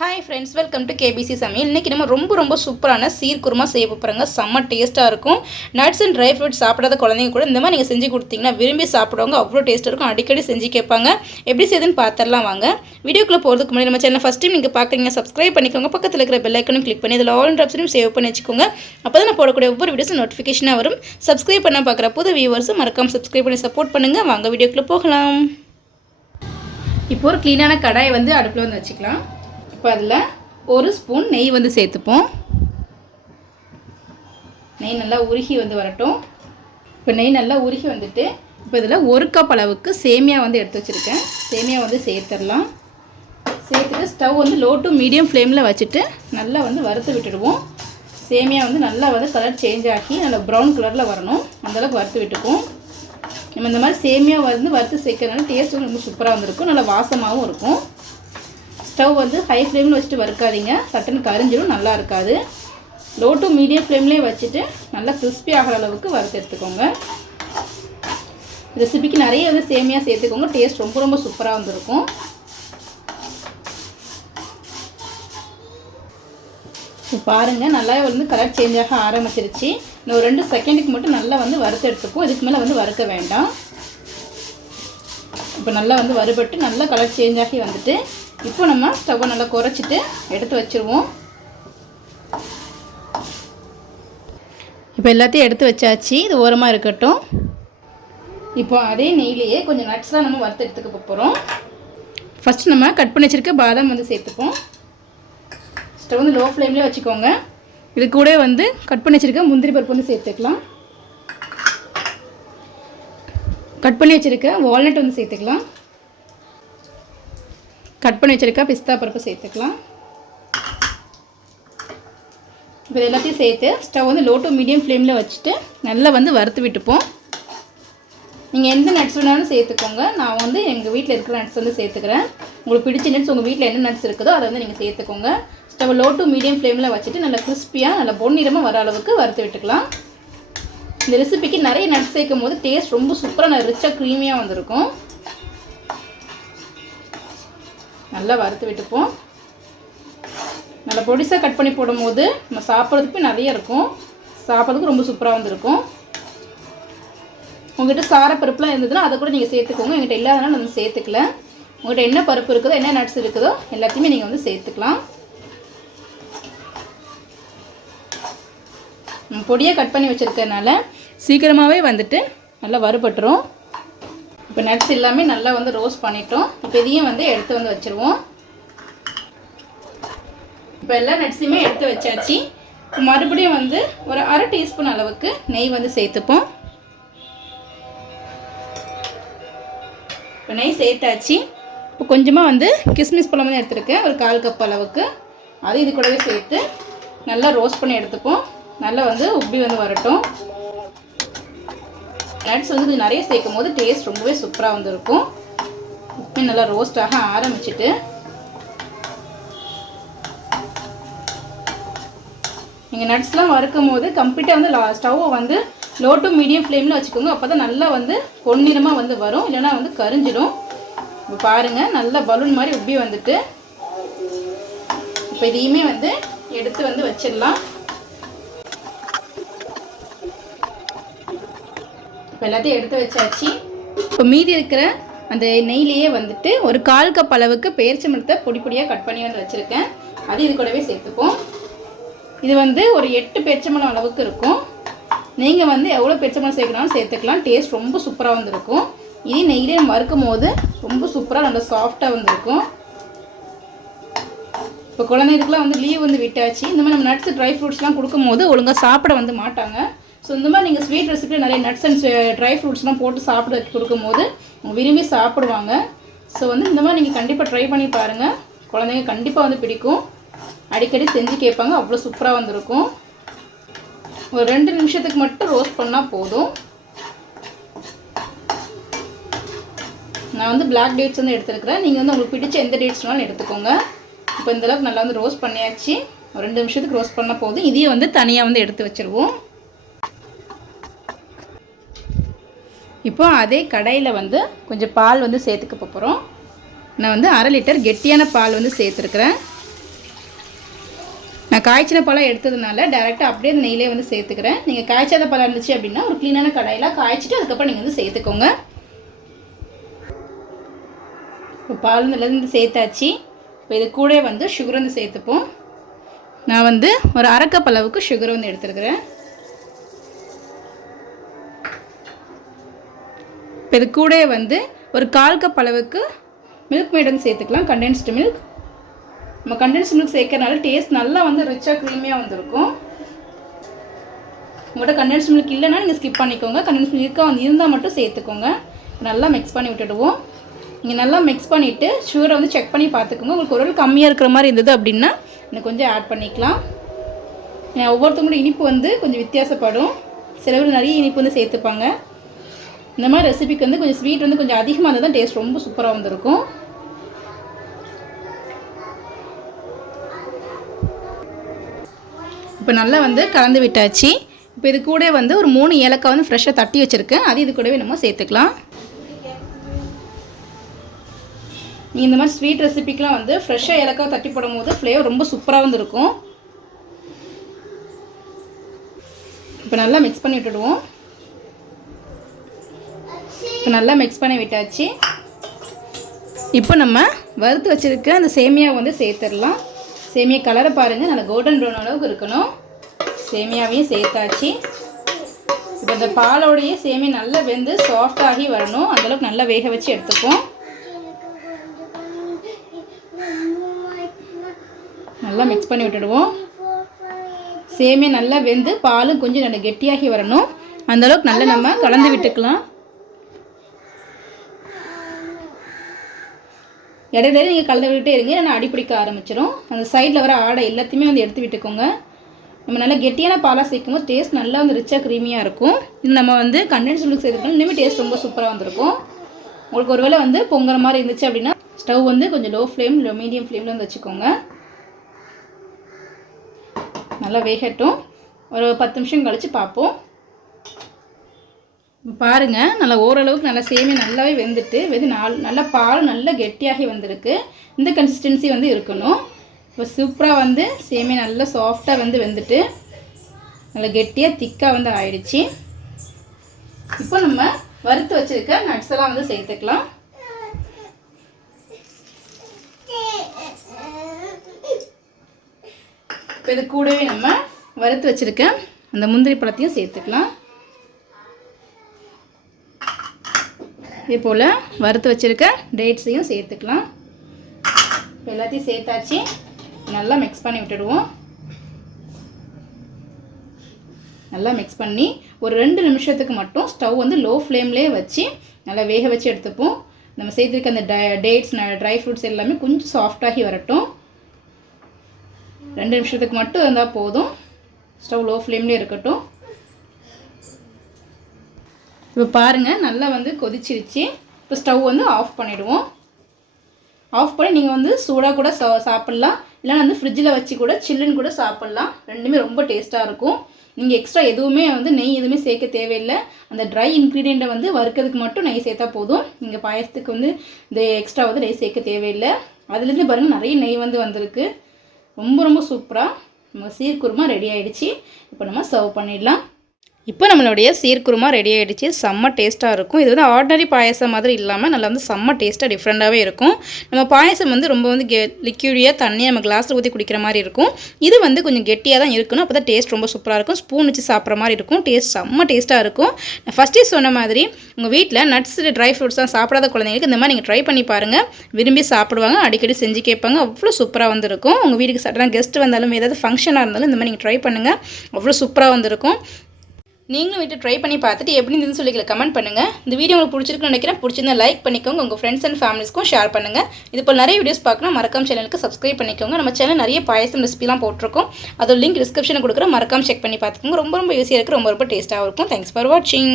Hi friends, welcome to KBC சமையல். இன்றைக்கி நம்ம ரொம்ப சூப்பரான சீர்குருமா செய்ய போகிறாங்க. செம்ம டேஸ்ட்டாக இருக்கும். நட்ஸ் அண்ட் ட்ரை ஃப்ரூட்ஸ் சாப்பிடாத குழந்தைங்க கூட இந்த மாதிரி நீங்கள் செஞ்சு கொடுத்தீங்கன்னா விரும்பி சாப்பிடுவாங்க. அவ்வளோ டேஸ்ட்டாக இருக்கும். அடிக்கடி செஞ்சு கேட்பாங்க. எப்படி செய்யுதுன்னு பார்த்துடலாம் வாங்க. வீடியோக்குள்ளே போகிறதுக்கு முன்னாடி நம்ம சேனல் ஃபஸ்ட் டைம் நீங்கள் பார்க்குறீங்க, சப்ஸ்கிரைப் பண்ணிக்கோங்க. பக்கத்தில் இருக்கிற பெல் ஐக்கனும் கிளிக் பண்ணி இதில் ஆல் ஆப்ஷனும் சேவ் பண்ணி வச்சுக்கோங்க. அப்போ தான் நான் போடக்கூடிய ஒவ்வொரு வீடியோஸும் நோட்டிஃபிகேஷனாக வரும். சப்ஸ்கிரைப் பண்ண பார்க்குற புது வியூவர்ஸும் மறக்காமல் சப்ஸ்கிரைப் பண்ணி சப்போர்ட் பண்ணுங்கள். வாங்க வீடியோக்குள்ளே போகலாம். இப்போ ஒரு க்ளீனான கடாயை அடுப்பில் வச்சுக்கலாம். இப்போ அதில் ஒரு ஸ்பூன் நெய் சேர்த்துப்போம். நெய் நல்லா உருகி வரட்டும். இப்போ நெய் நல்லா உருகி வந்துட்டு இப்போ இதில் ஒரு கப் அளவுக்கு சேமியா எடுத்து வச்சுருக்கேன். சேமியா சேர்த்துடலாம். சேர்த்துட்டு ஸ்டவ் லோ டு மீடியம் ஃப்ளேமில் வச்சுட்டு நல்லா வறுத்து விட்டுடுவோம். சேமியா நல்லா கலர் சேஞ்ச் ஆகி நல்லா ப்ரௌன் கலரில் வரணும். அந்தளவுக்கு வறுத்து விட்டுப்போம். நம்ம இந்த மாதிரி சேமியா வறுத்து சேர்க்கறதுனால டேஸ்ட் ரொம்ப சூப்பராக வந்திருக்கும். நல்லா வாசமாகவும் இருக்கும். ஸ்டவ் ஹை ஃப்ளேமில் வச்சுட்டு வறுக்காதீங்க, சட்டுன்னு கரிஞ்சிடும், நல்லா இருக்காது. லோ டு மீடியம் ஃப்ளேம்லேயே வச்சுட்டு நல்லா கிறிஸ்பி ஆகிற அளவுக்கு வறுத்து எடுத்துக்கோங்க. ரெசிபிக்கு நிறைய சேமியா சேர்த்துக்கோங்க. டேஸ்ட் ரொம்ப சூப்பராக வந்திருக்கும். பாருங்கள், நல்லா கலர் சேஞ்ச் ஆக ஆரம்பிச்சிருச்சு. இன்னும் 2 செகண்டுக்கு மட்டும் நல்லா வறுத்து எடுத்துப்போம். இதுக்கு மேலே வறுக்க வேண்டாம். இப்போ நல்லா வறுபட்டு நல்லா கலர் சேஞ்ச் ஆகி வந்துட்டு இப்போ நம்ம ஸ்டவ்வை நல்லா குறைச்சிட்டு எடுத்து வச்சுருவோம். இப்போ எல்லாத்தையும் எடுத்து வச்சாச்சு. இது ஓரமாக இருக்கட்டும். இப்போ அதே நெய்லேயே கொஞ்சம் நட்ஸ்லாம் நம்ம வறுத்து எடுத்துக்க போகிறோம். ஃபஸ்ட்டு நம்ம கட் பண்ணி வச்சுருக்க பாதாம் சேர்த்துப்போம். ஸ்டவ் லோ ஃப்ளேம்லேயே வச்சுக்கோங்க. இது கூட கட் பண்ணி வச்சுருக்க முந்திரி பருப்பு சேர்த்துக்கலாம். கட் பண்ணி வச்சுருக்க வால்நட் சேர்த்துக்கலாம். கட் பண்ணி வச்சுருக்க பிஸ்தா பருப்பு சேர்த்துக்கலாம். இப்போ எல்லாத்தையும் சேர்த்து ஸ்டவ் லோ டு மீடியம் ஃப்ளேமில் வச்சுட்டு நல்லா வறுத்து விட்டுப்போம். நீங்கள் எந்த நட்ஸ் வேணாலும் சேர்த்துக்கோங்க. நான் எங்கள் வீட்டில் இருக்கிற நட்ஸ் சேர்த்துக்கிறேன். உங்களுக்கு பிடிச்ச நட்ஸ், உங்கள் வீட்டில் என்ன நட்ஸ் இருக்குதோ அதை நீங்கள் சேர்த்துக்கோங்க. ஸ்டவ் லோ டு மீடியம் ஃப்ளேமில் வச்சுட்டு நல்லா கிறிஸ்பியாக நல்லா பொன்னிறமாக வர அளவுக்கு வறுத்து விட்டுக்கலாம். இந்த ரெசிபிக்கு நிறைய நட்ஸ் சேர்க்கும் போது டேஸ்ட் ரொம்ப சூப்பராக நல்லா ரிச்சாக க்ரீமியாக வந்திருக்கும். நல்லா வறுத்து விட்டுப்போம். நல்லா பொடிசாக கட் பண்ணி போடும்போது நம்ம சாப்பிட்றதுக்கு நிறைய இருக்கும். சாப்பிட்றதுக்கு ரொம்ப சூப்பராக வந்திருக்கும். உங்கள்கிட்ட சாரப்பருப்புலாம் இருந்ததுன்னா அதை கூட நீங்கள் சேர்த்துக்கோங்க. எங்கிட்ட இல்லாதனால நம்ம சேர்த்துக்கல. உங்கள்கிட்ட என்ன பருப்பு இருக்குதோ, என்ன நட்ஸ் இருக்குதோ எல்லாத்தையுமே நீங்கள் சேர்த்துக்கலாம். பொடியாக கட் பண்ணி வச்சுருக்கறனால சீக்கிரமாகவே நல்லா வறுபட்டுரும். இப்போ நட்ஸ் எல்லாமே நல்லா ரோஸ்ட் பண்ணிட்டோம். இப்போ இதையும் எடுத்து வச்சுருவோம். இப்போ எல்லா நட்ஸுமே எடுத்து வச்சாச்சு. இப்போ மறுபடியும் ஒரு அரை டீஸ்பூன் அளவுக்கு நெய் சேர்த்துப்போம். இப்போ நெய் சேர்த்தாச்சு. இப்போ கொஞ்சமாக கிஸ்மிஸ் பழம் எடுத்துருக்கேன், ஒரு 1/4 கப் அளவுக்கு. அது இது கூடவே சேர்த்து நல்லா ரோஸ்ட் பண்ணி எடுத்துப்போம். நல்லா உப்பி வரட்டும். நட்ஸ் கொஞ்சம் நிறைய சேர்க்கும் போது டேஸ்ட் ரொம்பவே சூப்பராக வந்திருக்கும். உப்பி நல்லா ரோஸ்ட் ஆக ஆரம்பிச்சுட்டு நீங்கள் நட்ஸ்லாம் வறுக்கும் போது கம்ப்ளீட்டாக ஸ்டவ்வை லோ டு மீடியம் ஃப்ளேமில் வச்சுக்கோங்க. அப்போ தான் நல்லா பொன்னிறமாக வரும், இல்லைன்னா கரிஞ்சிடும். இப்போ பாருங்கள், நல்லா பலூன் மாதிரி உப்பி வந்துட்டு இப்போ இதையுமே எடுத்து வச்சிடலாம். இப்போ எல்லாத்தையும் எடுத்து வச்சாச்சு. இப்போ மீதி இருக்கிற அந்த நெய்லேயே ஒரு 1/4 கப் அளவுக்கு பேரிச்சம்பழத்தை பொடியாக கட் பண்ணி வச்சுருக்கேன். அது இது கூடவே சேர்த்துப்போம். இது ஒரு 8 பேரிச்சம்பழம் அளவுக்கு இருக்கும். நீங்கள் எவ்வளோ பேரிச்சம்பழம் சேர்க்கணும்னு சேர்த்துக்கலாம். டேஸ்ட் ரொம்ப சூப்பராக வந்திருக்கும். இது நெய்யிலே வறுக்கும் போது ரொம்ப சூப்பராக நல்லா சாஃப்டாக வந்திருக்கும். இப்போ குழந்தைகளுக்குலாம் லீவ் விட்டாச்சு. இந்த மாதிரி நம்ம நட்ஸ் ட்ரை ஃப்ரூட்ஸ்லாம் கொடுக்கும்போது ஒழுங்காக சாப்பிட மாட்டாங்க. ஸோ இந்த மாதிரி நீங்கள் ஸ்வீட் ரெசிபியில் நிறைய நட்ஸ் அண்ட் ட்ரை ஃப்ரூட்ஸ்லாம் போட்டு சாப்பிட கொடுக்கும்போது விரும்பி சாப்பிடுவாங்க. ஸோ இந்த மாதிரி நீங்கள் கண்டிப்பாக ட்ரை பண்ணி பாருங்கள். குழந்தைங்க கண்டிப்பாக பிடிக்கும். அடிக்கடி செஞ்சு கேட்பாங்க. அவ்வளோ சூப்பராக வந்திருக்கும். ஒரு 2 நிமிஷத்துக்கு மட்டும் ரோஸ்ட் பண்ணால் போதும். நான் பிளாக் டேட்ஸ் எடுத்துருக்கிறேன். நீங்கள் உங்களுக்கு பிடிச்ச எந்த டேட்ஸ்னாலும் எடுத்துக்கோங்க. இப்போ இந்தளவுக்கு நல்லா ரோஸ்ட் பண்ணியாச்சு. ஒரு 2 நிமிஷத்துக்கு ரோஸ்ட் பண்ணால் போதும். இதையும் தனியாக எடுத்து வச்சுருவோம். இப்போ அதே கடையில் கொஞ்சம் பால் சேர்த்துக்க போகிறோம். நான் 1/2 லிட்டர் கெட்டியான பால் சேர்த்துருக்குறேன். நான் காய்ச்சின பழம் எடுத்ததுனால டேரெக்டாக அப்படியே அந்த நெய்யிலே வந்து சேர்த்துக்கிறேன். நீங்கள் காய்ச்சாத பழம் இருந்துச்சு அப்படின்னா ஒரு க்ளீனான கடாயில் காய்ச்சிட்டு அதுக்கப்புறம் நீங்கள் வந்து சேர்த்துக்கோங்க. இப்போ பால் வந்து சேர்த்தாச்சு. இப்போ இது கூட வந்து சுகர் வந்து சேர்த்துப்போம். நான் வந்து ஒரு அரை கப் அளவுக்கு சுகர் வந்து எடுத்துருக்கிறேன். இப்போ இது கூட வந்து ஒரு 1/4 கப் அளவுக்கு மில்க் மேட் வந்து சேர்த்துக்கலாம், கண்டென்ஸ்டு மில்க். நம்ம கண்டென்ஸ்டு மில்க் சேர்க்கறனால டேஸ்ட் நல்லா வந்து ரிச்சாக க்ரீமியாக வந்துருக்கும். உங்கள்கிட்ட கண்டென்ஸ்டு மில்க் இல்லைன்னா நீங்கள் ஸ்கிப் பண்ணிக்கோங்க. கண்டென்ஸ்டு மில்காக வந்து இருந்தால் மட்டும் சேர்த்துக்கோங்க. நல்லா மிக்ஸ் பண்ணி விட்டுடுவோம். நீங்கள் நல்லா மிக்ஸ் பண்ணிவிட்டு சுகரை வந்து செக் பண்ணி பார்த்துக்கோங்க. உங்களுக்கு ஒரு கம்மியாக இருக்கிற மாதிரி இருந்தது அப்படின்னா இன்னும் கொஞ்சம் ஆட் பண்ணிக்கலாம். ஒவ்வொருத்தவங்களோட இனிப்பு வந்து கொஞ்சம் வித்தியாசப்படும். சில பேர் நிறைய இனிப்பு வந்து சேர்த்துப்பாங்க. இந்த மாதிரி ரெசிபிக்கு வந்து கொஞ்சம் ஸ்வீட் வந்து கொஞ்சம் அதிகமாக இருந்தால் தான் டேஸ்ட் ரொம்ப சூப்பராக வந்துருக்கும். இப்போ நல்லா வந்து கலந்து விட்டாச்சு. இப்போ இது கூட வந்து ஒரு 3 ஏலக்காய் வந்து ஃப்ரெஷ்ஷாக தட்டி வச்சுருக்கேன். அது இது கூடவே நம்ம சேர்த்துக்கலாம். நீங்கள் இந்த மாதிரி ஸ்வீட் ரெசிபிக்கெலாம் வந்து ஃப்ரெஷ்ஷாக ஏலக்காய் தட்டி போடும் போது ஃப்ளேவர் ரொம்ப சூப்பராக வந்து இருக்கும். இப்போ நல்லா மிக்ஸ் பண்ணி விட்டுடுவோம். இப்போ நல்லா மிக்ஸ் பண்ணி விட்டாச்சு. இப்போ நம்ம வறுத்து வச்சுருக்க அந்த சேமியா வந்து சேர்த்துடலாம். சேமியா கலரை பாருங்கள், நல்லா கோல்டன் ப்ரௌன் அளவுக்கு இருக்கணும். சேமியாவையும் சேர்த்தாச்சு. இப்போ இந்த பாலோடையே சேமியா நல்லா வெந்து சாஃப்டாகி வரணும். அந்தளவுக்கு நல்லா வேக வச்சு எடுத்துப்போம். நல்லா மிக்ஸ் பண்ணி விட்டுடுவோம். சேமியா நல்லா வெந்து பாலும் கொஞ்சம் நல்லா கெட்டியாகி வரணும். அந்தளவுக்கு நல்லா நம்ம கலந்து விட்டுக்கலாம். இடையில நீங்கள் கலந்து விட்டுட்டே இருங்க, ஏன்னா அடிப்பிடிக்க ஆரம்பிச்சிடும். அந்த சைடில் வர ஆடை எல்லாத்தையுமே வந்து எடுத்து விட்டுக்கோங்க. நம்ம நல்லா கெட்டியான பாலாக சேர்க்கும்போது டேஸ்ட் நல்லா வந்து ரிச்சாக க்ரீமியாக இருக்கும். இது நம்ம வந்து கண்டென்ஸ் மில்க் சேர்த்துக்கணும், இன்னுமே டேஸ்ட் ரொம்ப சூப்பராக வந்திருக்கும். உங்களுக்கு ஒருவேளை வந்து பொங்குற மாதிரி இருந்துச்சு அப்படின்னா ஸ்டவ் வந்து கொஞ்சம் லோ ஃப்ளேம் மீடியம் ஃப்ளேமில் வந்து வச்சுக்கோங்க. நல்லா வேகட்டும். ஒரு 10 நிமிஷம் கழித்து பார்ப்போம். பாருங்கள், நல்லா ஓரளவுக்கு நல்லா சேமியா நல்லாவே வெந்துட்டு நல்லா பால் நல்லா கெட்டியாகி வந்திருக்கு. இந்த கன்சிஸ்டன்சி வந்து இருக்கணும். இப்போ சூப்பராக வந்து சேமியா நல்லா சாஃப்டாக வந்து வெந்துட்டு நல்லா கெட்டியாக திக்காக வந்து ஆயிடுச்சு. இப்போ நம்ம வறுத்து வச்சுருக்க நட்ஸ் எல்லாம் வந்து சேர்த்துக்கலாம். இப்போ இது கூடவே நம்ம வறுத்து வச்சுருக்க அந்த முந்திரி பழத்தையும் சேர்த்துக்கலாம். இதே போல் வறுத்து வச்சுருக்க டேட்ஸையும் சேர்த்துக்கலாம். இப்போ எல்லாத்தையும் சேர்த்தாச்சு. நல்லா மிக்ஸ் பண்ணி விட்டுடுவோம். நல்லா மிக்ஸ் பண்ணி ஒரு 2 நிமிஷத்துக்கு மட்டும் ஸ்டவ் வந்து லோ ஃப்ளேம்லேயே வச்சு நல்லா வேக வச்சு எடுத்துப்போம். நம்ம சேர்த்துருக்க அந்த டேட்ஸ் ட்ரை ஃப்ரூட்ஸ் எல்லாமே கொஞ்சம் சாஃப்டாகி வரட்டும். 2 நிமிஷத்துக்கு மட்டும் இருந்தால் போதும். ஸ்டவ் லோ ஃப்ளேம்லேயே இருக்கட்டும். இப்போ பாருங்கள், நல்லா வந்து கொதிச்சிருச்சு. இப்போ ஸ்டவ் வந்து ஆஃப் பண்ணிவிடுவோம். ஆஃப் பண்ணி நீங்கள் வந்து சூடாக கூட சாப்பிட்லாம், இல்லைனா வந்து ஃப்ரிட்ஜில் வச்சு கூட சில்லுன்னு கூட சாப்பிட்லாம். ரெண்டுமே ரொம்ப டேஸ்ட்டாக இருக்கும். நீங்கள் எக்ஸ்ட்ரா எதுவுமே வந்து நெய் எதுவுமே சேர்க்க தேவையில்லை. அந்த ட்ரை இன்க்ரீடியண்ட்டை வந்து வறுக்கிறதுக்கு மட்டும் நெய் சேர்த்தா போதும். நீங்கள் பாயசத்துக்கு வந்து இந்த எக்ஸ்ட்ரா வந்து நெய் சேர்க்க தேவையில்லை. அதுலேருந்து பாருங்கள் நிறைய நெய் வந்து வந்திருக்கு. ரொம்ப ரொம்ப சூப்பராக நம்ம சீர்குருமா ரெடி ஆகிடுச்சு. இப்போ நம்ம சர்வ் பண்ணிடலாம். இப்போ நம்மளுடைய சீர்குருமா ரெடி ஆகிடுச்சு. செம்ம டேஸ்ட்டாக இருக்கும். இது வந்து ஆர்டினரி பாயசம் மாதிரி இல்லாமல் நல்லா வந்து செம்ம டேஸ்ட்டாக டிஃப்ரெண்ட்டாகவே இருக்கும். நம்ம பாயசம் வந்து ரொம்ப வந்து லிக்யூடியாக தண்ணியாக நம்ம கிளாஸில் ஊற்றி குடிக்கிற மாதிரி இருக்கும். இது வந்து கொஞ்சம் கெட்டியாக தான் இருக்கணும். அப்போ தான் டேஸ்ட் ரொம்ப சூப்பராக இருக்கும். ஸ்பூன் வச்சு சாப்பிட்ற மாதிரி இருக்கும். டேஸ்ட் செம்ம டேஸ்ட்டாக இருக்கும். நான் ஃபஸ்ட்டே சொன்ன மாதிரி உங்கள் வீட்டில் நட்ஸ் ட்ரை ஃப்ரூட்ஸ்லாம் சாப்பிடாத குழந்தைங்களுக்கு இந்த மாதிரி நீங்கள் ட்ரை பண்ணி பாருங்கள். விரும்பி சாப்பிடுவாங்க. அடிக்கடி செஞ்சு கேட்பாங்க. அவ்வளோ சூப்பராக வந்துருக்கும். உங்கள் வீட்டுக்கு சடனாக கெஸ்ட் வந்தாலும் ஏதாவது ஃபங்க்ஷனாக இருந்தாலும் இந்த மாதிரி நீங்கள் ட்ரை பண்ணுங்கள். அவ்வளோ சூப்பராக வந்திருக்கும். நீங்களும் வீட்டு ட்ரை பண்ணி பார்த்துட்டு எப்படி இருந்துன்னு சொல்லி கமெண்ட் பண்ணுங்கள். இந்த வீடியோ உங்களுக்கு பிடிச்சிருக்குன்னு நினைக்கிறேன். பிடிச்சிருந்தா லைக் பண்ணிக்கோங்க. உங்கள் ஃப்ரெண்ட்ஸ் அண்ட் ஃபேமிலிஸ்க்கும் ஷேர் பண்ணுங்கள். இது போல் நிறைய வீடியோஸ் பார்க்கணும் மறக்காம சேனலுக்கு சப்ஸ்கிரைப் பண்ணிக்கோங்க. நம்ம சேனல் நிறைய பாயசம் ரெசிபிலாம் போட்டிருக்கோம். அதோட லிங்க் டிஸ்கிரிப்ஷனில் கொடுக்குறேன். மறக்காம செக் பண்ணி பார்த்துக்கோங்க. ரொம்ப ரொம்ப ஈஸியாக இருக்குது. ரொம்ப ரொம்ப டேஸ்ட்டாகவும் இருக்கும். தேங்க்ஸ் ஃபார் வாட்சிங்.